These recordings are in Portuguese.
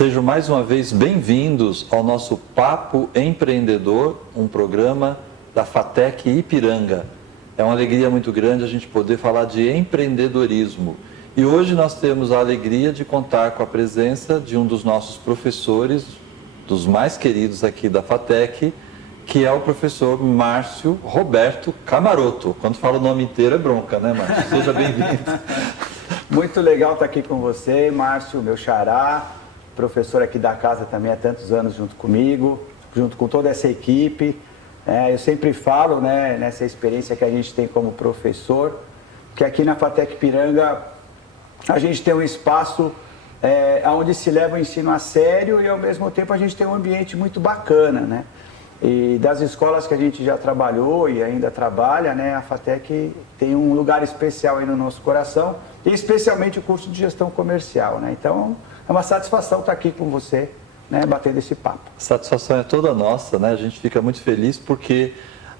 Sejam mais uma vez bem-vindos ao nosso Papo Empreendedor, um programa da FATEC Ipiranga. É uma alegria muito grande a gente poder falar de empreendedorismo. E hoje nós temos a alegria de contar com a presença de um dos nossos professores, dos mais queridos aqui da FATEC, que é o professor Márcio Roberto Camarotto. Quando fala o nome inteiro é bronca, né, Márcio? Seja bem-vindo. Muito legal estar aqui com você, Márcio, meu xará, professor aqui da casa também há tantos anos junto comigo, junto com toda essa equipe. Eu sempre falo, né, nessa experiência que a gente tem como professor, que aqui na FATEC Ipiranga a gente tem um espaço onde se leva o ensino a sério e ao mesmo tempo a gente tem um ambiente muito bacana, né? E das escolas que a gente já trabalhou e ainda trabalha, né, a FATEC tem um lugar especial aí no nosso coração, e especialmente o curso de gestão comercial, né? Então, é uma satisfação estar aqui com você, né, batendo esse papo. A satisfação é toda nossa, né? A gente fica muito feliz porque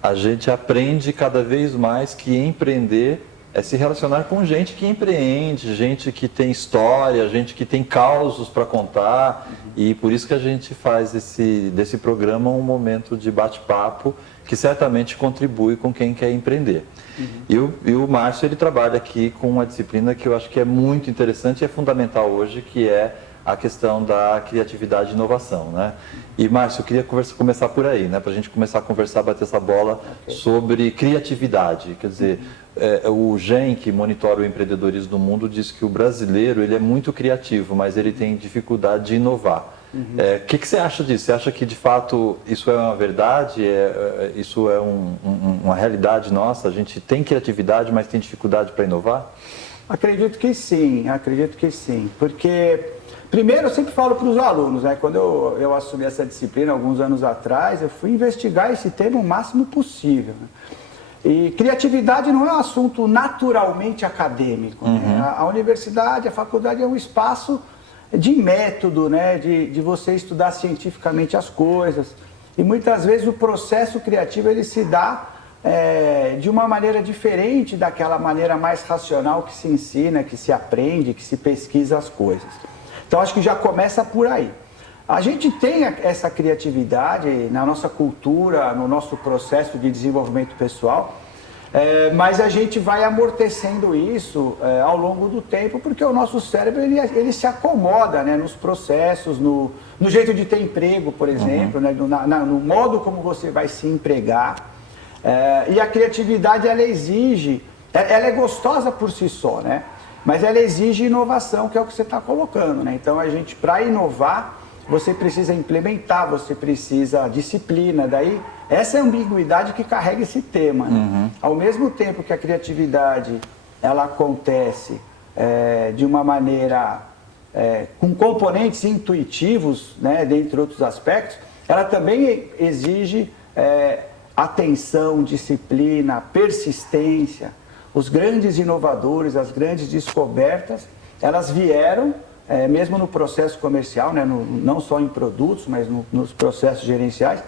a gente aprende cada vez mais que empreender é se relacionar com gente que empreende, gente que tem história, gente que tem causos para contar. E por isso que a gente faz desse programa um momento de bate-papo que certamente contribui com quem quer empreender. E o Márcio, ele trabalha aqui com uma disciplina que eu acho que é muito interessante e é fundamental hoje, que é a questão da criatividade e inovação, né? E, Márcio, eu queria começar por aí, né? Para a gente começar a conversar, bater essa bola sobre criatividade. Quer dizer, o GEM, que monitora o empreendedorismo do mundo, diz que o brasileiro ele é muito criativo, mas ele tem dificuldade de inovar. O que você acha disso? Você acha que, de fato, isso é uma verdade? Isso é uma realidade nossa? A gente tem criatividade, mas tem dificuldade para inovar? Acredito que sim, porque... Primeiro, eu sempre falo para os alunos, né? Quando eu assumi essa disciplina, alguns anos atrás, eu fui investigar esse tema o máximo possível. Né? E criatividade não é um assunto naturalmente acadêmico. Né? A universidade, a faculdade é um espaço de método, né? De você estudar cientificamente as coisas. E muitas vezes o processo criativo ele se dá de uma maneira diferente daquela maneira mais racional que se ensina, que se aprende, que se pesquisa as coisas. Então, acho que já começa por aí. A gente tem essa criatividade na nossa cultura, no nosso processo de desenvolvimento pessoal, mas a gente vai amortecendo isso ao longo do tempo, porque o nosso cérebro ele se acomoda, né, nos processos, no jeito de ter emprego, por exemplo, né, no modo como você vai se empregar. E a criatividade, ela é gostosa por si só, né? Mas ela exige inovação, que é o que você está colocando, né? Então, para inovar, você precisa implementar, você precisa disciplina. Daí, essa é a ambiguidade que carrega esse tema, né? Ao mesmo tempo que a criatividade, ela acontece de uma maneira, com componentes intuitivos, né, dentre outros aspectos, ela também exige atenção, disciplina, persistência. Os grandes inovadores, as grandes descobertas, elas vieram, mesmo no processo comercial, né, não só em produtos, mas nos processos gerenciais,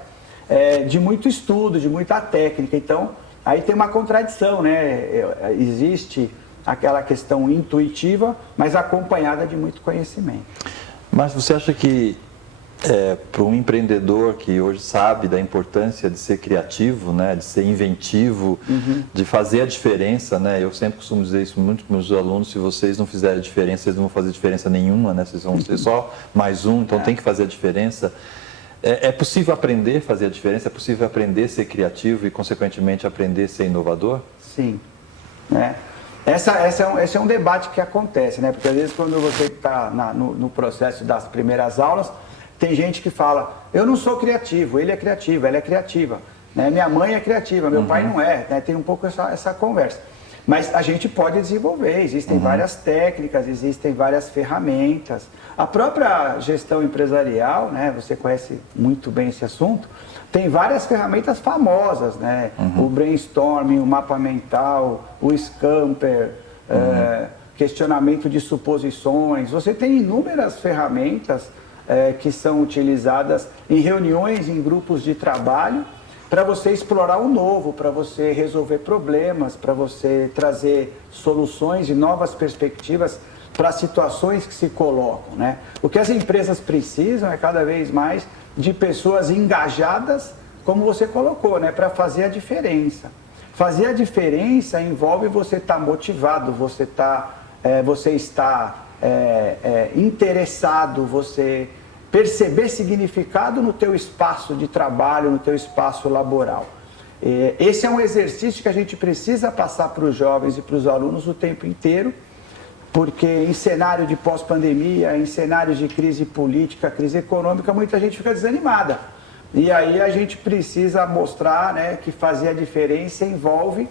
de muito estudo, de muita técnica. Então, aí tem uma contradição, né? Existe aquela questão intuitiva, mas acompanhada de muito conhecimento. Mas você acha que para um empreendedor que hoje sabe da importância de ser criativo, né, de ser inventivo, de fazer a diferença, né? Eu sempre costumo dizer isso muito para os meus alunos: se vocês não fizerem a diferença, vocês não vão fazer diferença nenhuma, né? Vocês vão ser só mais um, então tem que fazer a diferença. É possível aprender a fazer a diferença? É possível aprender a ser criativo e, consequentemente, aprender a ser inovador? Sim. Esse é um debate que acontece, né? Porque às vezes quando você está no processo das primeiras aulas, tem gente que fala: eu não sou criativo, ele é criativo, ela é criativa, né? Minha mãe é criativa, meu pai não é, né? Tem um pouco essa conversa. Mas a gente pode desenvolver, existem várias técnicas, existem várias ferramentas. A própria gestão empresarial, né? Você conhece muito bem esse assunto, tem várias ferramentas famosas, né? O brainstorming, o mapa mental, o Scamper, questionamento de suposições. Você tem inúmeras ferramentas que são utilizadas em reuniões, em grupos de trabalho, para você explorar o novo, para você resolver problemas, para você trazer soluções e novas perspectivas para as situações que se colocam, né? O que as empresas precisam é cada vez mais de pessoas engajadas, como você colocou, né? Para fazer a diferença. Fazer a diferença envolve você estar motivado, você está interessado, você perceber significado no teu espaço de trabalho, no teu espaço laboral. Esse é um exercício que a gente precisa passar para os jovens e para os alunos o tempo inteiro, porque em cenário de pós-pandemia, em cenários de crise política, crise econômica, muita gente fica desanimada. E aí a gente precisa mostrar, né, que fazer a diferença envolve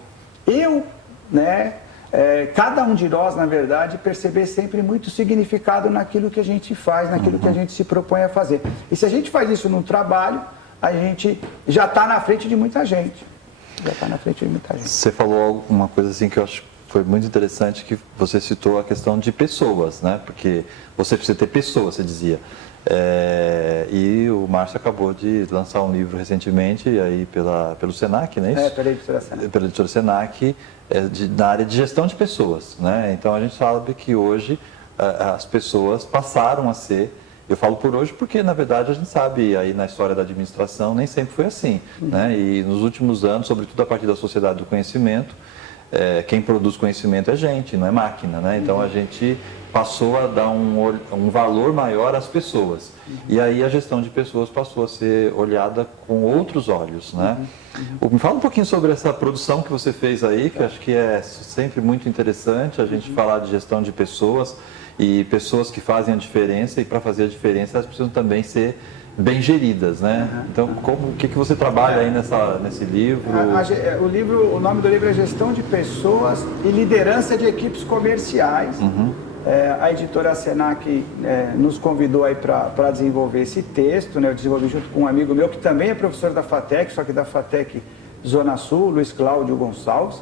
cada um de nós, na verdade, perceber sempre muito significado naquilo que a gente faz, naquilo que a gente se propõe a fazer. E se a gente faz isso no trabalho, a gente já está na frente de muita gente. Você falou uma coisa assim que eu acho que foi muito interessante, que você citou a questão de pessoas, né? Porque você precisa ter pessoas, você dizia. E o Márcio acabou de lançar um livro recentemente, aí pelo Senac, não é isso? Pela editora Senac. Pela editora Senac, na área de gestão de pessoas, né? Então a gente sabe que hoje as pessoas passaram a ser, eu falo por hoje porque na verdade a gente sabe, aí na história da administração nem sempre foi assim, né? E nos últimos anos, sobretudo a partir da sociedade do conhecimento, quem produz conhecimento é gente, não é máquina, né? Então a gente passou a dar um valor maior às pessoas. E aí a gestão de pessoas passou a ser olhada com outros olhos, né? Me fala um pouquinho sobre essa produção que você fez aí, que eu acho que é sempre muito interessante a gente falar de gestão de pessoas e pessoas que fazem a diferença, e para fazer a diferença elas precisam também ser bem geridas, né? Então, o que você trabalha aí nesse livro? O nome do livro é Gestão de Pessoas e Liderança de Equipes Comerciais. A editora Senac nos convidou aí para desenvolver esse texto, né? Eu desenvolvi junto com um amigo meu que também é professor da FATEC, só que da FATEC Zona Sul, Luiz Cláudio Gonçalves.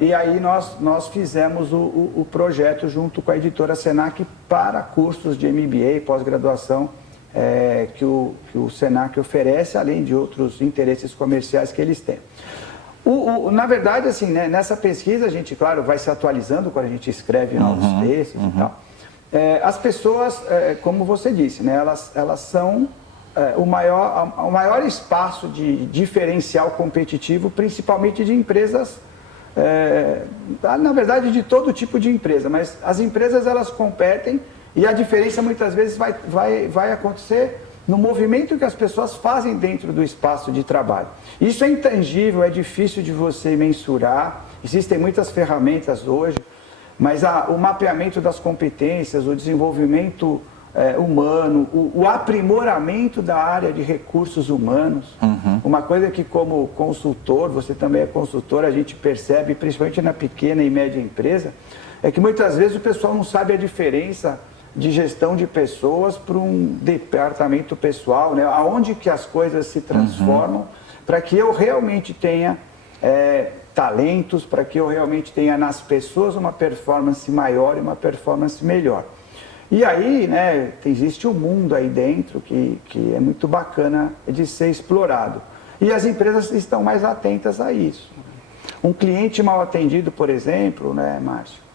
E aí nós fizemos o projeto junto com a editora Senac para cursos de MBA, pós-graduação, que o Senac oferece, além de outros interesses comerciais que eles têm. Na verdade, assim, né, nessa pesquisa a gente, claro, vai se atualizando quando a gente escreve novos textos e tal. As pessoas, como você disse, né, elas são o maior espaço de diferencial competitivo, principalmente de empresas, na verdade de todo tipo de empresa, mas as empresas elas competem e a diferença muitas vezes vai acontecer no movimento que as pessoas fazem dentro do espaço de trabalho. Isso é intangível, é difícil de você mensurar, existem muitas ferramentas hoje, mas o mapeamento das competências, o desenvolvimento humano, o aprimoramento da área de recursos humanos, uma coisa que como consultor, você também é consultor, a gente percebe, principalmente na pequena e média empresa, é que muitas vezes o pessoal não sabe a diferença de gestão de pessoas para um departamento pessoal, né? Aonde que as coisas se transformam, para que eu realmente tenha talentos, para que eu realmente tenha nas pessoas uma performance maior e uma performance melhor. E aí, né, existe um mundo aí dentro que é muito bacana de ser explorado. E as empresas estão mais atentas a isso. Um cliente mal atendido, por exemplo, né, Márcio?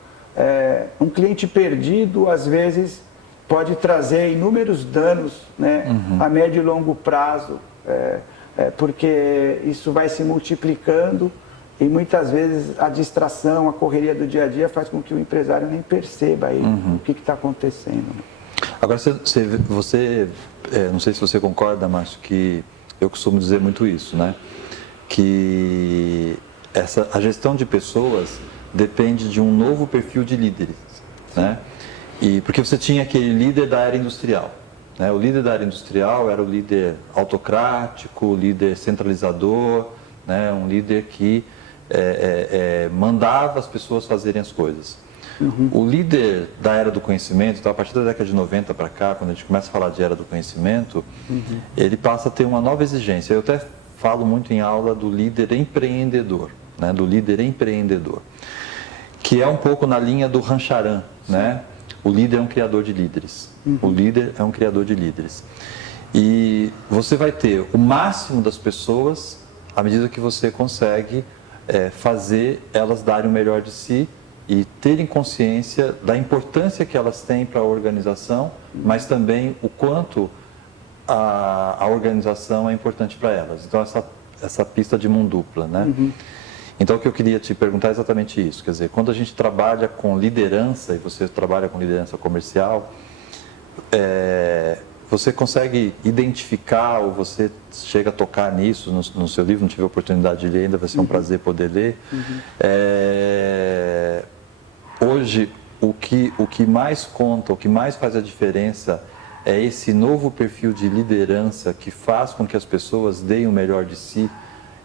Um cliente perdido, às vezes, pode trazer inúmeros danos, né, a médio e longo prazo, porque isso vai se multiplicando e muitas vezes a distração, a correria do dia a dia faz com que o empresário nem perceba aí o que está acontecendo. Agora, você não sei se você concorda, Márcio, que eu costumo dizer muito isso, né? Que a gestão de pessoas depende de um novo perfil de líderes, né? E porque você tinha aquele líder da era industrial, né? O líder da era industrial era o líder autocrático, o líder centralizador, né? Um líder que mandava as pessoas fazerem as coisas. O líder da era do conhecimento, então, a partir da década de 90 para cá, quando a gente começa a falar de era do conhecimento, ele passa a ter uma nova exigência. Eu até falo muito em aula do líder empreendedor, né? Do líder empreendedor, que é um pouco na linha do Rancharan, né? O líder é um criador de líderes. O líder é um criador de líderes. E você vai ter o máximo das pessoas à medida que você consegue fazer elas darem o melhor de si e terem consciência da importância que elas têm para a organização, mas também o quanto a organização é importante para elas. Então, essa pista de mão dupla, né? Então, o que eu queria te perguntar é exatamente isso. Quer dizer, quando a gente trabalha com liderança, e você trabalha com liderança comercial, você consegue identificar, ou você chega a tocar nisso no seu livro, não tive a oportunidade de ler ainda, vai ser um prazer poder ler. Hoje, o que mais conta, o que mais faz a diferença é esse novo perfil de liderança que faz com que as pessoas deem o melhor de si,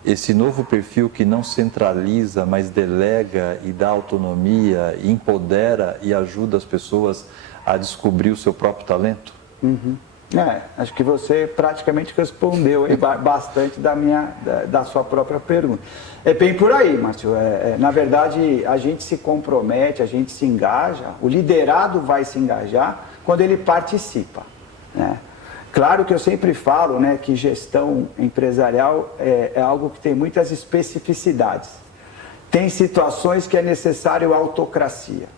esse novo perfil que não centraliza, mas delega e dá autonomia, e empodera e ajuda as pessoas a descobrir o seu próprio talento? Acho que você praticamente respondeu aí bastante da sua própria pergunta. É bem por aí, Márcio. Na verdade, a gente se compromete, a gente se engaja, o liderado vai se engajar quando ele participa, né? Claro que eu sempre falo, né, que gestão empresarial é algo que tem muitas especificidades. Tem situações que é necessário autocracia.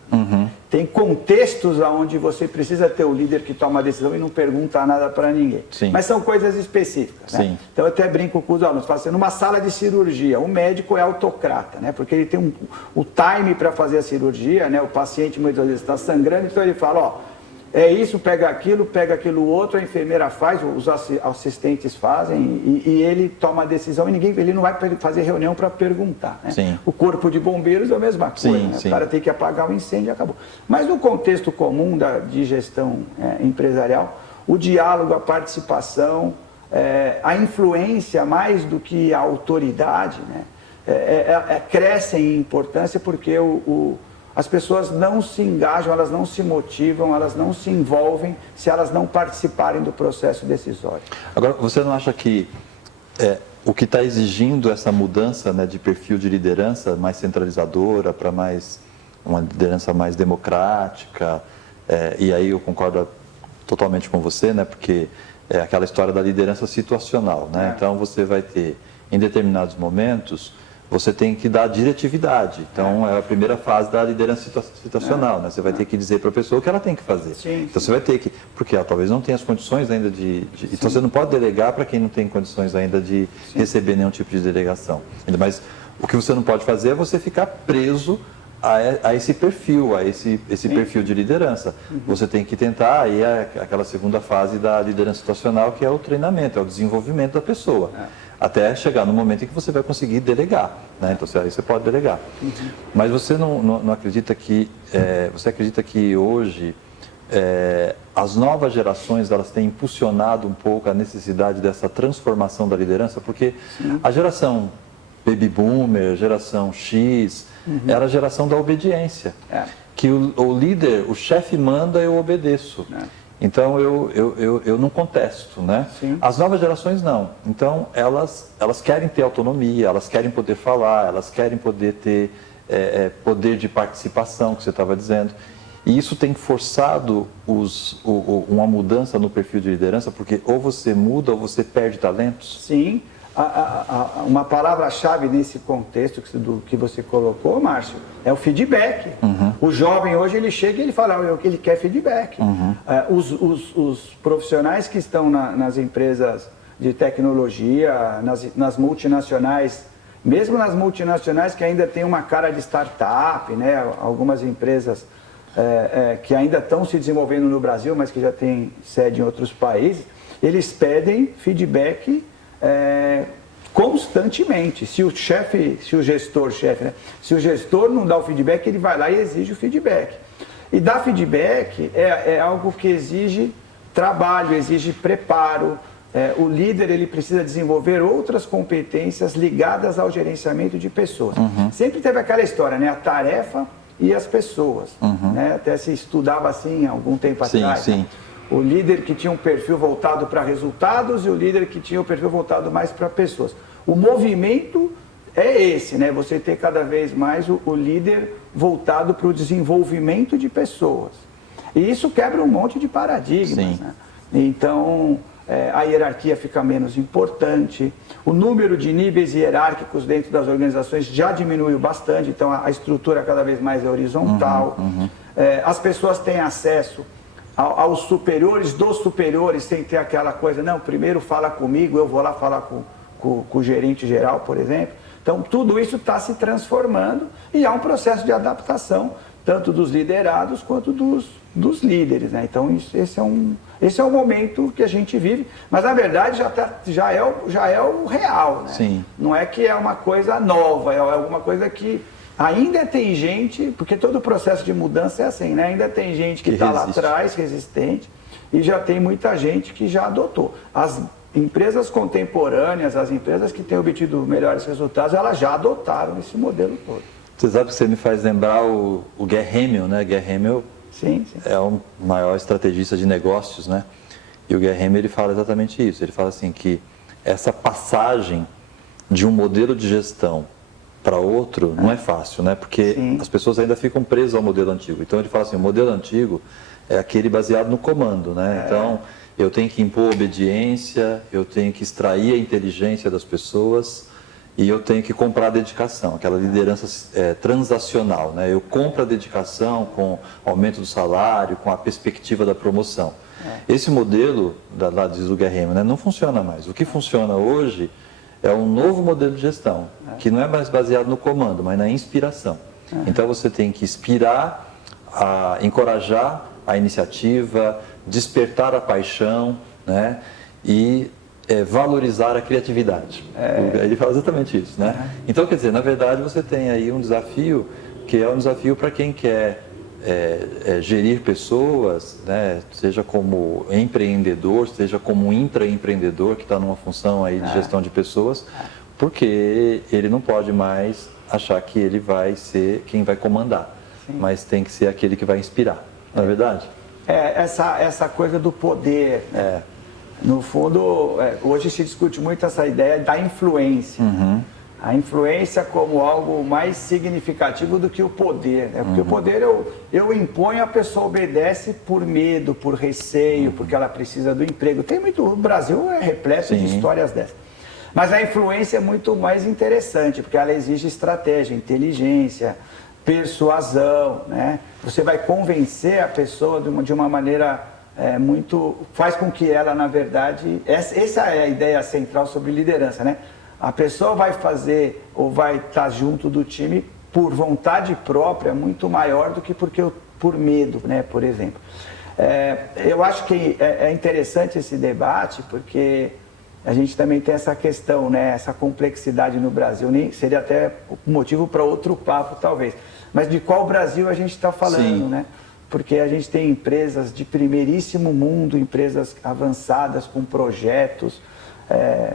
Tem contextos onde você precisa ter o líder que toma a decisão e não pergunta nada para ninguém. Sim. Mas são coisas específicas, né? Então eu até brinco com os alunos, falo assim, numa sala de cirurgia, o médico é autocrata, né? Porque ele tem o time para fazer a cirurgia, né? O paciente muitas vezes está sangrando, então ele fala, ó, é isso, pega aquilo outro, a enfermeira faz, os assistentes fazem e ele toma a decisão e ele não vai fazer reunião para perguntar, né? Sim. O corpo de bombeiros é a mesma coisa, né? O cara tem que apagar o incêndio e acabou. Mas no contexto comum de gestão empresarial, o diálogo, a participação, a influência mais do que a autoridade, né? Crescem em importância porque as pessoas não se engajam, elas não se motivam, elas não se envolvem se elas não participarem do processo decisório. Agora, você não acha que o que está exigindo essa mudança, né, de perfil de liderança mais centralizadora para uma liderança mais democrática, e aí eu concordo totalmente com você, né, porque é aquela história da liderança situacional, né? Então você vai ter, em determinados momentos, você tem que dar diretividade. Então, é a primeira fase da liderança situacional, né? Você vai ter que dizer para a pessoa o que ela tem que fazer. Então, você vai ter que... Porque ela talvez não tenha as condições ainda Então, você não pode delegar para quem não tem condições ainda de receber nenhum tipo de delegação. Mas o que você não pode fazer é você ficar preso a esse perfil, esse perfil de liderança. Você tem que tentar, aí aquela segunda fase da liderança situacional, que é o treinamento, é o desenvolvimento da pessoa. Até chegar no momento em que você vai conseguir delegar, né? Então, aí você pode delegar. Mas você não acredita que... você acredita que hoje as novas gerações elas têm impulsionado um pouco a necessidade dessa transformação da liderança? Porque a geração Baby Boomer, geração X, era a geração da obediência. Que o líder, o chefe manda, eu obedeço. Então, eu não contesto, né? As novas gerações não. Então, elas querem ter autonomia, elas querem poder falar, elas querem poder ter poder de participação, que você estava dizendo. E isso tem forçado uma mudança no perfil de liderança, porque ou você muda ou você perde talentos? Sim. Uma palavra-chave nesse contexto que você colocou, Márcio, é o feedback. O jovem hoje ele chega e ele fala que ele quer feedback. Os profissionais que estão nas empresas de tecnologia, nas multinacionais, mesmo nas multinacionais que ainda tem uma cara de startup, né? Algumas empresas que ainda estão se desenvolvendo no Brasil, mas que já têm sede em outros países, eles pedem feedback constantemente. Se o gestor-chefe, né? Se o gestor não dá o feedback, ele vai lá e exige o feedback. E dar feedback é algo que exige trabalho, exige preparo. O líder ele precisa desenvolver outras competências ligadas ao gerenciamento de pessoas. Sempre teve aquela história, né? A tarefa e as pessoas. Né? Até se estudava assim há algum tempo atrás. Né? O líder que tinha um perfil voltado para resultados e o líder que tinha um perfil voltado mais para pessoas. O movimento é esse, né? Você ter cada vez mais o líder voltado para o desenvolvimento de pessoas. E isso quebra um monte de paradigmas, né? Então, a hierarquia fica menos importante, o número de níveis hierárquicos dentro das organizações já diminuiu bastante, então a estrutura cada vez mais é horizontal, as pessoas têm acesso aos superiores dos superiores, sem ter aquela coisa, não, primeiro fala comigo, eu vou lá falar com o gerente geral, por exemplo. Então, tudo isso está se transformando e há um processo de adaptação, tanto dos liderados quanto dos líderes, né? Então, esse é o momento que a gente vive, mas na verdade já é o real, né? Sim. Não é que é uma coisa nova, é alguma coisa que ainda tem gente, porque todo o processo de mudança é assim, né? Ainda tem gente que está lá atrás, resistente, e já tem muita gente que já adotou. As empresas contemporâneas, as empresas que têm obtido melhores resultados, elas já adotaram esse modelo todo. Você sabe que você me faz lembrar o Gerd Hemel, né? Gerd Hemel é o maior estrategista de negócios, né? E o Gerd Hemel, ele fala exatamente isso. Ele fala assim que essa passagem de um modelo de gestão para outro não é fácil, né? Porque as pessoas ainda ficam presas ao modelo antigo. Então ele fala assim, o modelo antigo é aquele baseado no comando, né? Então eu tenho que impor obediência, eu tenho que extrair a inteligência das pessoas e eu tenho que comprar a dedicação, aquela liderança transacional, né? Eu compro a dedicação com aumento do salário, com a perspectiva da promoção. Esse modelo, lá diz o Gerd Hemel, né, não funciona mais. O que funciona hoje é um novo modelo de gestão, que não é mais baseado no comando, mas na inspiração. Então você tem que inspirar, encorajar a iniciativa, despertar a paixão, né? E valorizar a criatividade. Ele fala exatamente isso, né? Então, quer dizer, na verdade você tem aí um desafio que é um desafio para quem quer gerir pessoas, né? Seja como empreendedor, seja como intraempreendedor que está numa função aí de gestão de pessoas, porque ele não pode mais achar que ele vai ser quem vai comandar, mas tem que ser aquele que vai inspirar, não é verdade? Essa coisa do poder, né? No fundo, hoje se discute muito essa ideia da influência. A influência como algo mais significativo do que o poder, né? Porque o poder eu imponho, a pessoa obedece por medo, por receio, porque ela precisa do emprego. O Brasil é repleto de histórias dessas. Mas a influência é muito mais interessante, porque ela exige estratégia, inteligência, persuasão, né? Você vai convencer a pessoa de uma maneira faz com que ela, na verdade, essa é a ideia central sobre liderança, né? A pessoa vai fazer ou vai estar junto do time por vontade própria muito maior do que por medo, né? Por exemplo. Eu acho que é interessante esse debate porque a gente também tem essa questão, né? Essa complexidade no Brasil. Seria até motivo para outro papo, talvez. Mas de qual Brasil a gente está falando, né? Porque a gente tem empresas de primeiríssimo mundo, empresas avançadas com projetos,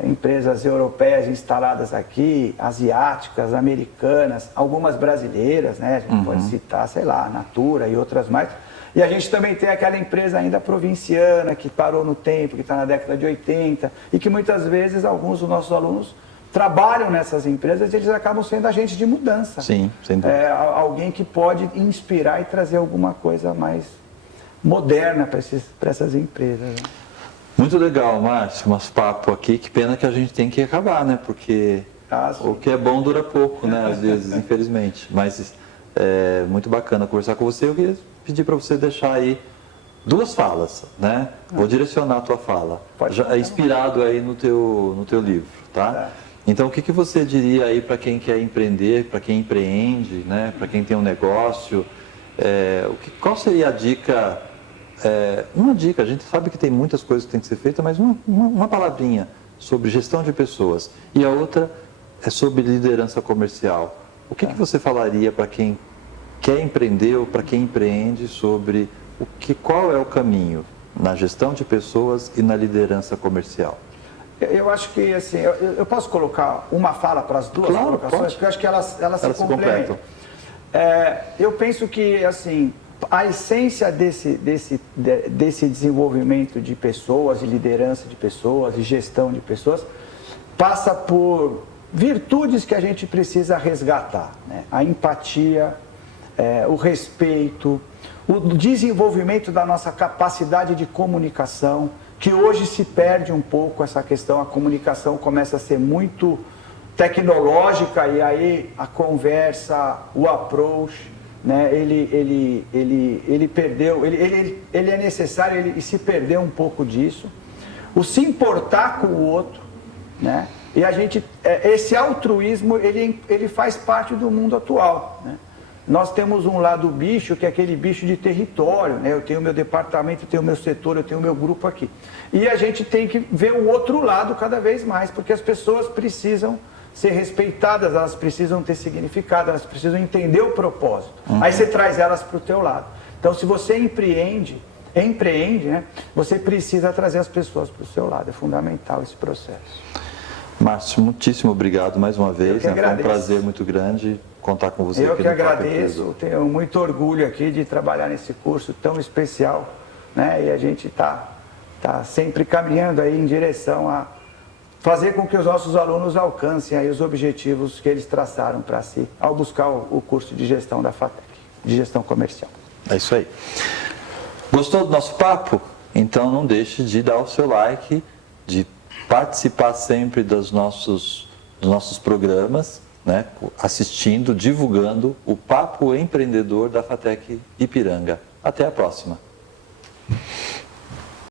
empresas europeias instaladas aqui, asiáticas, americanas, algumas brasileiras, né? A gente pode citar, sei lá, a Natura e outras mais. E a gente também tem aquela empresa ainda provinciana, que parou no tempo, que está na década de 80, e que muitas vezes alguns dos nossos alunos trabalham nessas empresas e eles acabam sendo agentes de mudança. Sim, sem dúvida. Alguém que pode inspirar e trazer alguma coisa mais moderna para essas empresas. Né? Muito legal, Márcio, nosso papo aqui. Que pena que a gente tem que acabar, né? Porque o que é bom dura pouco, né? Às vezes, infelizmente. Mas é muito bacana conversar com você. Eu queria pedir para você deixar aí 2 falas, né? Vou direcionar a tua fala. Inspirado aí no teu livro, tá? Então, o que você diria aí para quem quer empreender, para quem empreende, né? Para quem tem um negócio? Qual seria a dica? Uma dica, a gente sabe que tem muitas coisas que tem que ser feitas, mas uma palavrinha sobre gestão de pessoas. E a outra é sobre liderança comercial. O que você falaria para quem quer empreender ou para quem empreende sobre qual é o caminho na gestão de pessoas e na liderança comercial? Eu acho que, assim, eu posso colocar uma fala para as duas colocações? Pode. Porque eu acho que elas se complementam. Eu penso que, assim, a essência desse desenvolvimento de pessoas, de liderança de pessoas, de gestão de pessoas, passa por virtudes que a gente precisa resgatar, né? A empatia, o respeito, o desenvolvimento da nossa capacidade de comunicação. que hoje se perde um pouco essa questão, a comunicação começa a ser muito tecnológica e aí a conversa, o approach, né, ele perdeu, ele é necessário, ele se perdeu um pouco disso. O se importar com o outro, né, e a gente, esse altruísmo, ele faz parte do mundo atual, né. Nós temos um lado bicho, que é aquele bicho de território, né? Eu tenho meu departamento, eu tenho meu setor, eu tenho meu grupo aqui. E a gente tem que ver o outro lado cada vez mais, porque as pessoas precisam ser respeitadas, elas precisam ter significado, elas precisam entender o propósito. Aí você traz elas para o teu lado. Então, se você empreende, né? Você precisa trazer as pessoas para o seu lado. É fundamental esse processo. Márcio, muitíssimo obrigado mais uma vez. Foi um prazer muito grande contar com você. Eu que agradeço, tenho muito orgulho aqui de trabalhar nesse curso tão especial, né? E a gente está sempre caminhando aí em direção a fazer com que os nossos alunos alcancem aí os objetivos que eles traçaram para si, ao buscar o curso de gestão da FATEC, de gestão comercial. É isso aí. Gostou do nosso papo? Então não deixe de dar o seu like, de participar sempre dos nossos programas, né? Assistindo, divulgando o Papo Empreendedor da FATEC Ipiranga. Até a próxima.